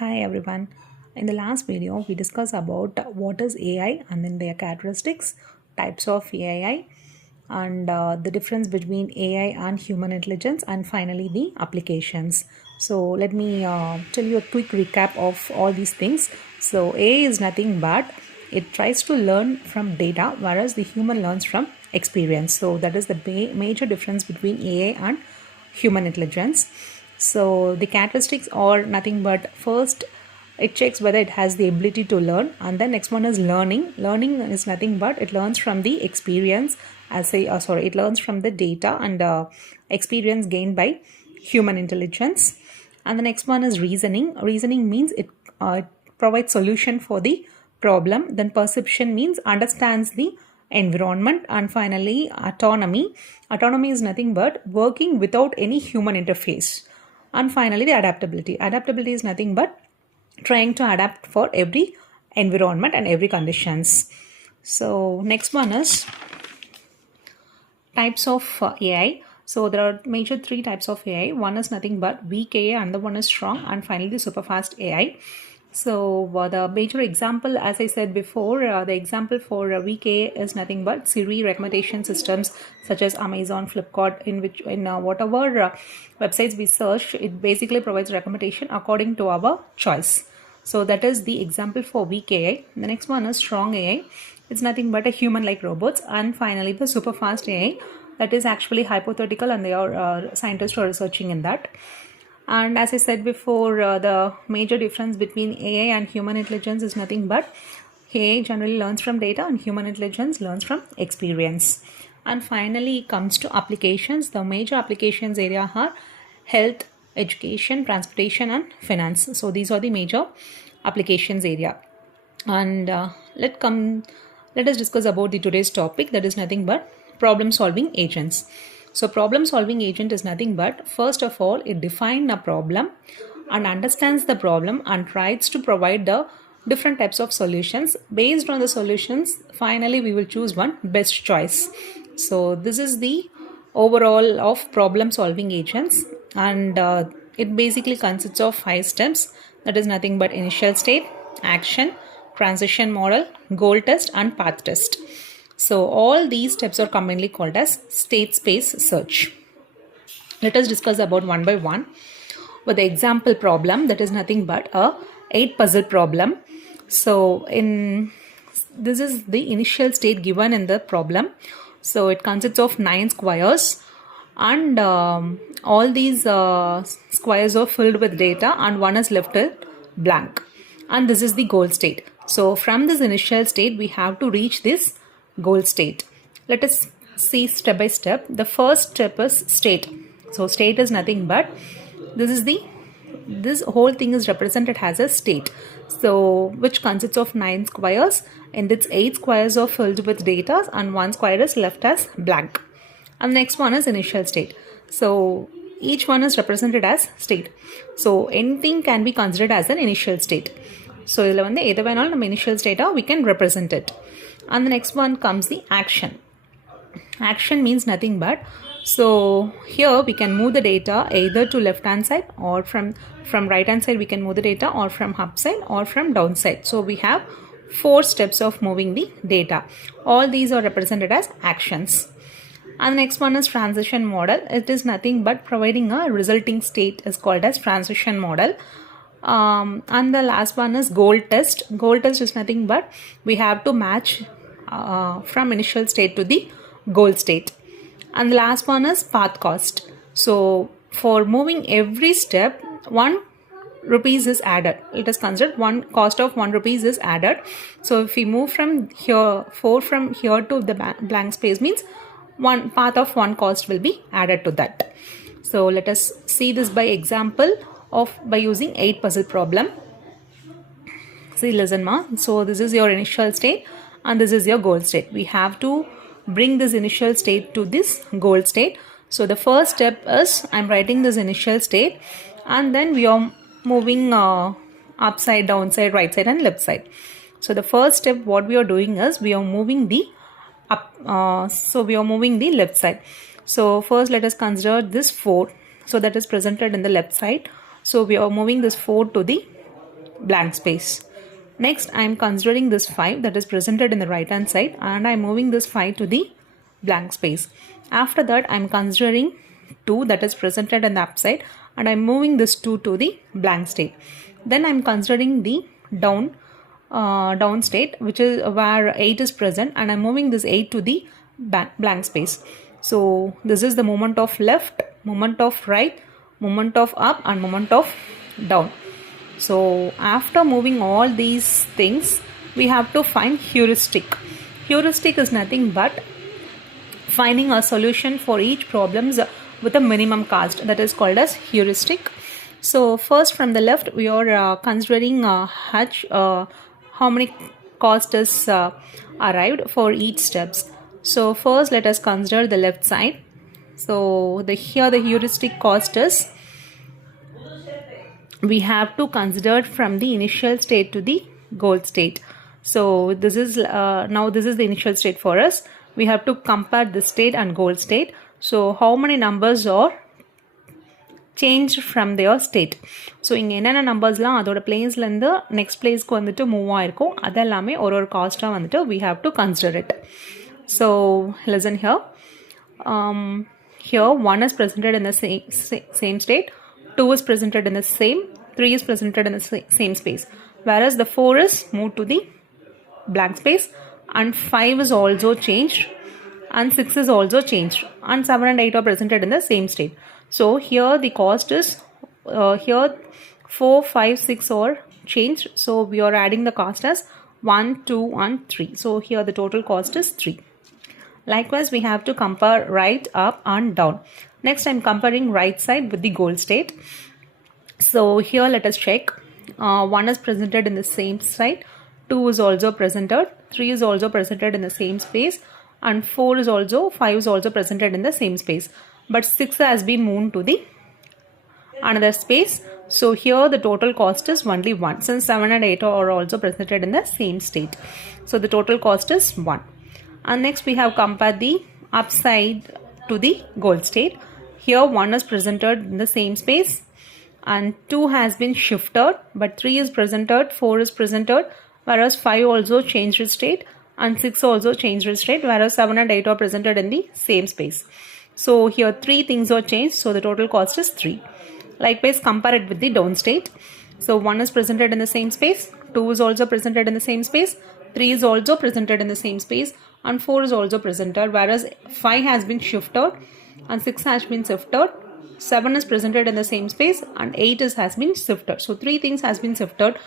Hi everyone. In the last video, we discussed about what is AI and then their characteristics, types of AI, and the difference between AI and human intelligence, and finally the applications. So let me tell you a quick recap of all these things. So AI is nothing but it tries to learn from data, whereas the human learns from experience. So that is the major difference between AI and human intelligence. So the characteristics are nothing but first it checks whether it has the ability to learn, and then next one is learning is nothing but it learns from the experience it learns from the data and experience gained by human intelligence. And the next one is reasoning means it provides solution for the problem. Then perception means understands the environment. And finally autonomy is nothing but working without any human interface. And finally the adaptability is nothing but trying to adapt for every environment and every conditions. So next one is types of AI. So there are major three types of AI. One is nothing but weak AI, another one is strong, and finally the super fast AI. So the major example, as I said before, the example for weak AI is nothing but Siri recommendation systems such as Amazon, Flipkart, in whatever websites we search, it basically provides recommendation according to our choice. So that is the example for weak AI. The next one is strong AI. It's nothing but a human-like robots. And finally the super fast AI, that is actually hypothetical, and they are scientists are researching in that. And as I said before, the major difference between AI and human intelligence is nothing but AI generally learns from data and human intelligence learns from experience. And finally comes to applications. The major applications area are health, education, transportation, and finance. So these are the major applications area. And let us discuss about the today's topic, that is nothing but problem solving agents. So problem solving agent is nothing but first of all it defines a problem and understands the problem and tries to provide the different types of solutions. Based on the solutions, finally we will choose one best choice. So this is the overall of problem solving agents, and it basically consists of 5 steps, that is nothing but initial state, action, transition model, goal test, and path test. So all these steps are commonly called as state space search. Let us discuss about one by one. With the example problem, that is nothing but a 8 puzzle problem. So this is the initial state given in the problem. So it consists of 9 squares, and all these squares are filled with data and one is left blank. And this is the goal state. So from this initial state we have to reach this goal state. Let us see step by step. The first step is state. So state is nothing but this whole thing is represented as a state, so which consists of 9 squares, and its 8 squares are filled with data and 1 square is left as blank. And the next one is initial state. So each one is represented as state. So anything can be considered as an initial state. So either way initial state we can represent it. And the next one comes the action. Action means nothing but, so here we can move the data either to left hand side, or from right hand side we can move the data, or from up side or from down side. So we have 4 steps of moving the data. All these are represented as actions. And the next one is transition model. It is nothing but providing a resulting state is called as transition model. And the last one is goal test. Goal test is nothing but we have to match from initial state to the goal state. And the last one is path cost. So for moving every step, 1 rupees is added. It is considered one cost of 1 rupees is added. So if we move from here, 4 from here to the blank space means one path of 1 cost will be added to that. So let us see this by example by using 8 puzzle problem. See, listen ma. So this is your initial state and this is your goal state. We have to bring this initial state to this goal state. So the first step is I'm writing this initial state, and then we are moving upside, downside, right side and left side. So the first step what we are doing is we are moving the we are moving the left side. So first let us consider this 4. So that is presented in the left side. So we are moving this 4 to the blank space. Next, I am considering this 5 that is presented in the right hand side, and I am moving this 5 to the blank space. After that, I am considering 2 that is presented in the upside, and I am moving this 2 to the blank state. Then I am considering the down state, which is where 8 is present, and I'm moving this 8 to the blank space. So this is the moment of left, moment of right, moment of up, and moment of down. So after moving all these things, we have to find heuristic. Heuristic is nothing but finding a solution for each problems with a minimum cost, that is called as heuristic. So first, from the left, we are considering how many cost is arrived for each steps. So first, let us consider the left side. So here the heuristic cost is, we have to consider from the initial state to the goal state. So this is now this is the initial state for us. We have to compare the state and goal state. So how many numbers are changed from their state? So இங்க என்னென்ன நம்பர்ஸ்லாம் அதோட பிளேஸ்லேருந்து next பிளேஸ்க்கு வந்துட்டு move ஆயிருக்கும், அதெல்லாமே ஒரு காஸ்ட்டாக வந்துட்டு we have to consider it. So listen here. Here 1 is presented in the same state, 2 is presented in the same, 3 is presented in the same space, whereas the 4 is moved to the blank space, and 5 is also changed, and 6 is also changed, and 7 and 8 are presented in the same state. So here the cost is here 4, 5, 6 are changed, so we are adding the cost as 1, 2 and 3. So here the total cost is 3. Likewise, we have to compare right, up and down. Next, I am comparing right side with the goal state. So here let us check. 1 is presented in the same side, 2 is also presented, 3 is also presented in the same space, and 5 is also presented in the same space. But 6 has been moved to the another space. So here the total cost is only 1, since 7 and 8 are also presented in the same state. So the total cost is 1. And next we have compared the upside to the goal state. Here 1 is presented in the same space, and 2 has been shifted, but 3 is presented, 4 is presented, whereas 5 also changed its state, and 6 also changed its state, whereas 7 and 8 are presented in the same space. So here 3 things are changed, so the total cost is 3. Likewise, compare it with the down state. So 1 is presented in the same space, 2 is also presented in the same space, 3 is also presented in the same space, and 4 is also presented, whereas 5 has been shifted and 6 has been shifted, 7 is presented in the same space, and 8 has been shifted. So 3 things has been shifted.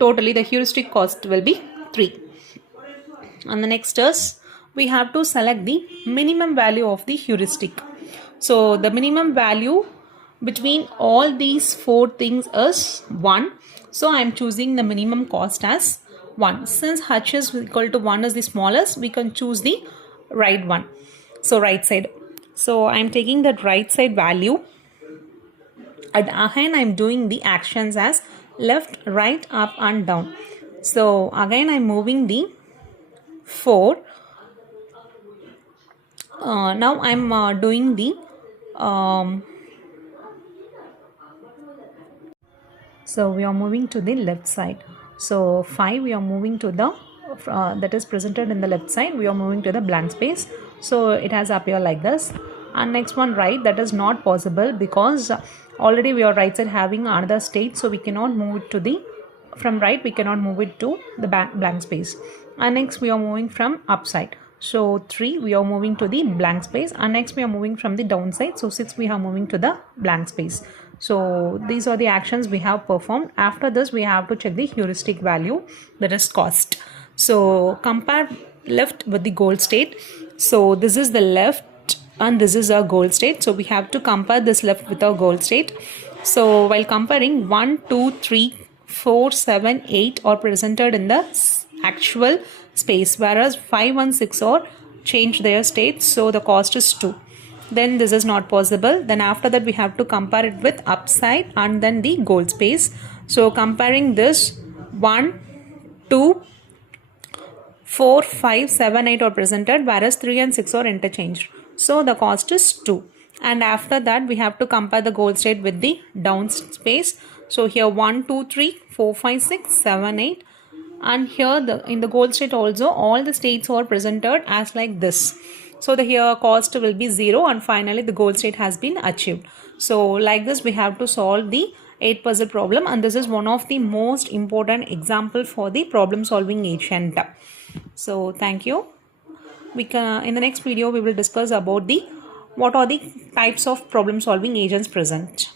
Totally the heuristic cost will be 3. And the next is, we have to select the minimum value of the heuristic. So the minimum value between all these 4 things is 1. So I am choosing the minimum cost as 1. Since h is equal to 1 is the smallest, we can choose the right one. So right side. So I am taking that right side value, and again I am doing the actions as left, right, up and down. So again I am moving the 4. Now I am doing the so we are moving to the left side. So 5 we are moving to the that is presented in the left side, we are moving to the blank space. So it has appeared like this. And next one right, that is not possible because already we are right side having another state, so we cannot move it to the from right, we cannot move it to the blank space. And next we are moving from upside. So 3 we are moving to the blank space, and next we are moving from the downside. So 6 we are moving to the blank space. So these are the actions we have performed. After this we have to check the heuristic value, that is cost. So compare left with the goal state. So this is the left and this is our goal state. So we have to compare this left with our goal state. So while comparing 1, 2, 3, 4, 7, 8 are presented in the actual space, whereas 5 and 6 are changed their state, so the cost is 2. Then this is not possible. Then after that we have to compare it with upside and then the goal space. So comparing this 1, 2, 4, 5, 7, 8 are presented, whereas 3 and 6 are interchanged. So the cost is 2. And after that we have to compare the goal state with the down space. So here 1, 2, 3, 4, 5, 6, 7, 8, and here in the goal state also all the states are presented as like this. So the here cost will be 0 and finally the goal state has been achieved. So like this we have to solve the 8 puzzle problem, and this is one of the most important example for the problem solving agent. So thank you. We can, in the next video we will discuss about the what are the types of problem solving agents present.